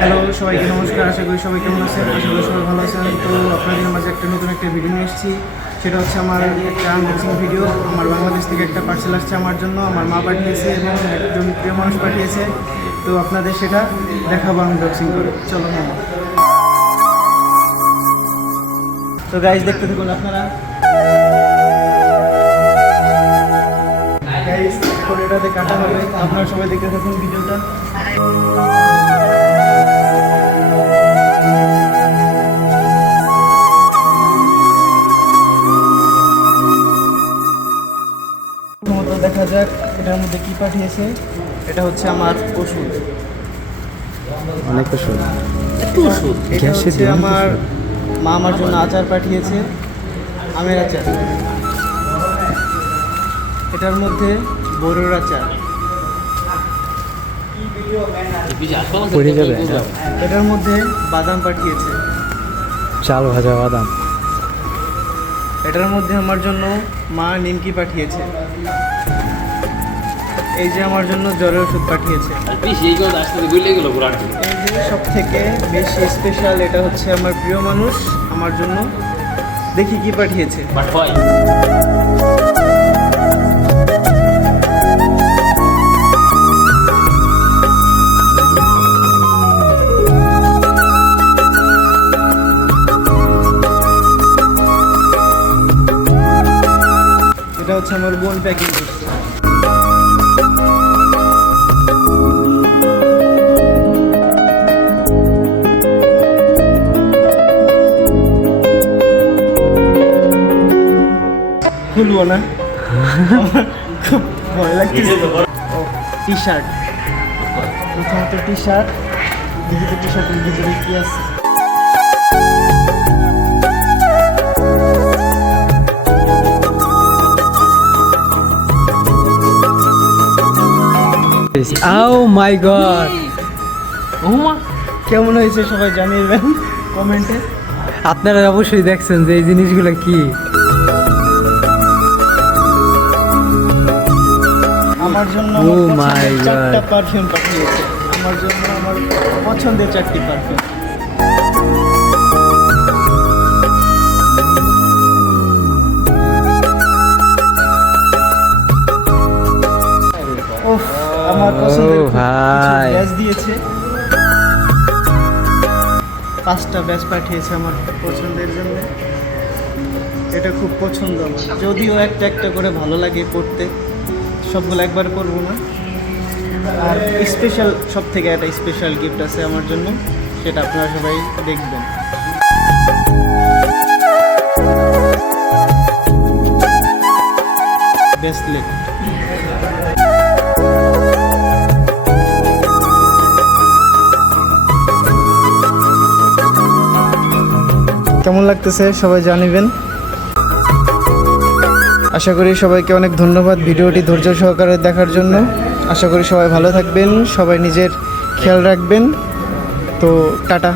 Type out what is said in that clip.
Hello সবাইকে নমস্কার, আশা করি সবাই কেমন আছেন? আশা করি সবাই ভালো আছেন। তো আপনাদের মাঝে একটা নতুন একটা ভিডিও নিয়ে এসেছি। সেটা হচ্ছে আমার একটা আনবক্সিং ভিডিও আমার বাংলাদেশ থেকে একটা পার্সেল আসছে আমার জন্য। আমার মা পাঠিয়েছে এবং একজন প্রিয় মানুষ পাঠিয়েছে। তো আপনাদের সেটা দেখাবো আনবক্সিং করে। চলো মামা তো গাইজ দেখতে থাকুন আপনারা। গাইজ এটাতে কাটা হবে। আপনারা সবাই দেখতে থাকুন ভিডিওটা যাক এটার মধ্যে কি পাঠিয়েছে? এটা হচ্ছে আমার ওষুধ। অনেক ওষুধ। একটু ওষুধ। এটা হচ্ছে আমার মা আমার জন্য আচার পাঠিয়েছে আমের আচার। এটার মধ্যে বড়ুর আচার। পড়ে যাবে এটার মধ্যে বাদাম পাঠিয়েছে। চাল ভাজা বাদাম। এটার মধ্যে আমার জন্য মা নিমকি পাঠিয়েছে। এই যে আমার জন্য জ্বরের ওষুধ পাঠিয়েছে। এই যে সব থেকে বেশি স্পেশাল এটা হচ্ছে আমার প্রিয় মানুষ আমার জন্য। দেখি কি পাঠিয়েছে। বাট এটা হচ্ছে আমার বোন প্যাকিং খুলবো না। খুব ভয় লাগছে। টি শার্ট প্রথমত টি শার্ট দেখি টি শার্টের ভিতরে কি আছে? আও মাই গড ওমা কেমন হয়েছে সবাই জানিয়ে দেবেন কমেন্টে। আপনারা অবশ্যই দেখছেন যে এই জিনিসগুলো কি। আমার জন্য my চারটা পারফিউম পাঠিয়েছে আমার জন্য আমার পছন্দের চারটি পারফিউম আমার পছন্দের Oh, ভাই। ব্যাচ দিয়েছে। পাঁচটা ব্যাচ পাঠিয়েছে আমার পছন্দের জন্য। এটা খুব পছন্দ আমার। যদিও একটা একটা করে ভালো লাগে পড়তে। সবগুলো একবার পড়ব না। আর স্পেশাল সব থেকে একটা স্পেশাল গিফট আছে আমার জন্য, সেটা আপনারা সবাই দেখবেন। ব্রেসলেট কেমন লাগতেছে সবাই জানিবেন। আশা করি সবাইকে অনেক ধন্যবাদ ভিডিওটি ধৈর্য সহকারে দেখার জন্য। আশা করি সবাই ভালো থাকবেন, সবাই নিজের খেয়াল রাখবেন। তো টাটা।